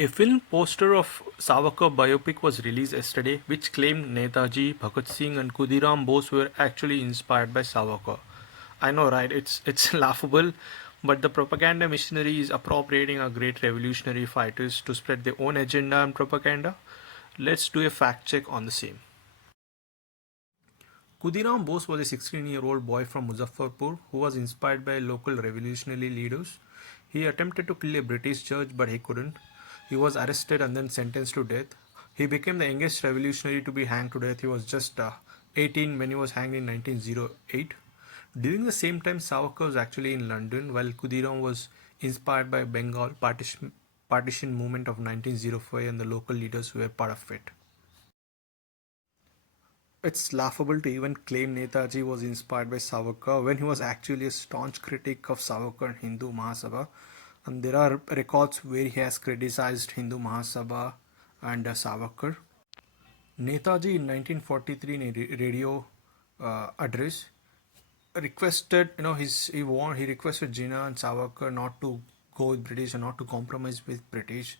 A film poster of Savarkar biopic was released yesterday, which claimed Netaji, Bhagat Singh, and Kudiram Bose were actually inspired by Savarkar. I know, right? It's laughable, but the propaganda machinery is appropriating our great revolutionary fighters to spread their own agenda and propaganda. Let's do a fact check on the same. Kudiram Bose was a 16-year-old boy from Muzaffarpur who was inspired by local revolutionary leaders. He attempted to kill a British judge, but he couldn't. He was arrested and then sentenced to death. He became the youngest revolutionary to be hanged to death. He was just 18 when he was hanged in 1908. During the same time, Savarkar was actually in London, while Kudiram was inspired by Bengal partition movement of 1905 and the local leaders who were part of it. It's laughable to even claim Netaji was inspired by Savarkar when he was actually a staunch critic of Savarkar and Hindu Mahasabha. And there are records where he has criticized Hindu Mahasabha and Savarkar. Netaji in 1943 in a radio address requested, he requested Jinnah and Savarkar not to go with British and not to compromise with British.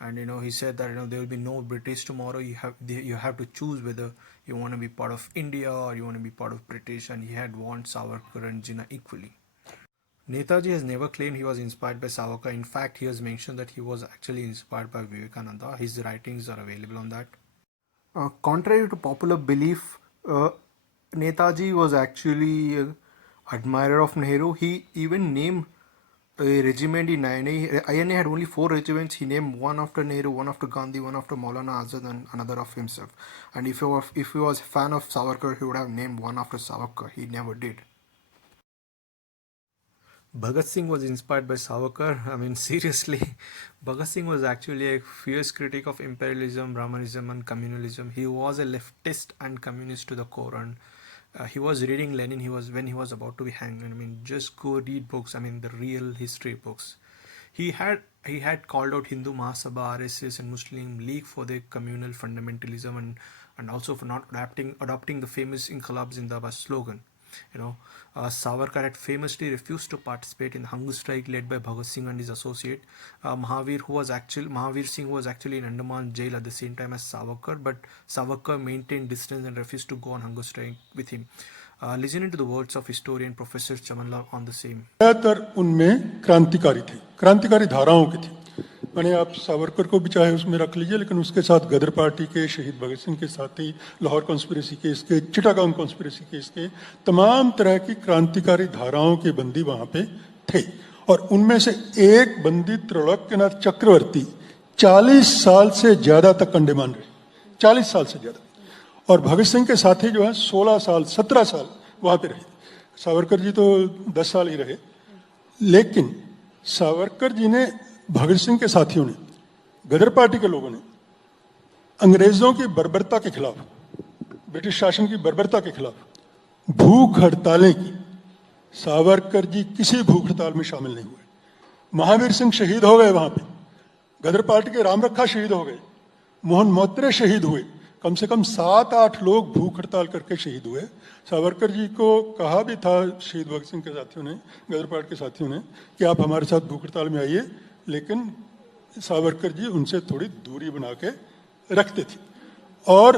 And he said that there will be no British tomorrow. You have to choose whether you want to be part of India or you want to be part of British. And he had warned Savarkar and Jinnah equally. Netaji has never claimed he was inspired by Savarkar. In fact, he has mentioned that he was actually inspired by Vivekananda. His writings are available on that. Contrary to popular belief, Netaji was actually an admirer of Nehru. He even named a regiment in INA. INA had only 4 regiments. He named one after Nehru, one after Gandhi, one after Maulana Azad, and another of himself. And if he was a fan of Savarkar, he would have named one after Savarkar. He never did. Bhagat Singh was inspired by Savarkar. I mean, seriously, Bhagat Singh was actually a fierce critic of imperialism, Brahmanism, and communalism. He was a leftist and communist to the core, and he was reading Lenin. When he was about to be hanged. I mean, just go read books. I mean, the real history books. He had called out Hindu Mahasabha, RSS, and Muslim League for their communal fundamentalism and also for not adopting the famous Inqilab Zindabad slogan. Savarkar had famously refused to participate in the hunger strike led by Bhagat Singh and his associate Mahavir Singh, who was actually in Andaman jail at the same time as Savarkar, but Savarkar maintained distance and refused to go on hunger strike with him. Listening to the words of historian Professor Chamanlal on the same. ज़्यादातर उनमें क्रांतिकारी थे, क्रांतिकारी धाराओं के थे। मैंने आप सावरकर को भी चाहे उसमें रख लीजिए, लेकिन उसके साथ गदर पार्टी के, शहीद भगत सिंह के साथ ही लाहौर कॉन्स्पिरेसी केस के, चिटागांग कॉन्स्पिरेसी केस के, तमाम तरह की क्रांतिकारी धाराओं के बंदी वहां पे थे। और उनमें से एक बंदी त्रैलोक्यनाथ चक्रवर्ती 40 साल से ज्यादा तक अंडमान रहे, 40 साल से ज्यादा। और भगत सिंह के साथी जो है 16 साल 17 साल वहां पे रहे। सावरकर जी तो 10 साल ही रहे। लेकिन सावरकर जी ने, भगत सिंह के साथियों ने, गदर पार्टी के लोगों ने अंग्रेजों की बर्बरता के खिलाफ, ब्रिटिश शासन की बर्बरता के खिलाफ भूख हड़तालें की। सावरकर जी किसी भूख हड़ताल में शामिल नहीं हुए। महावीर सिंह शहीद हो गए वहां पे, गदर पार्टी के राम रखा शहीद हो गए, मोहन मोत्रे शहीद हुए, कम से कम 7-8 लोग भूख हड़ताल करके शहीद हुए। सावरकर जी को कहा भी था शहीद भगत सिंह के साथियों ने, गदर पार्टी के साथियों ने, कि आप हमारे साथ भूख हड़ताल में आइए, लेकिन सावरकर जी उनसे थोड़ी दूरी बना के रखते थे। और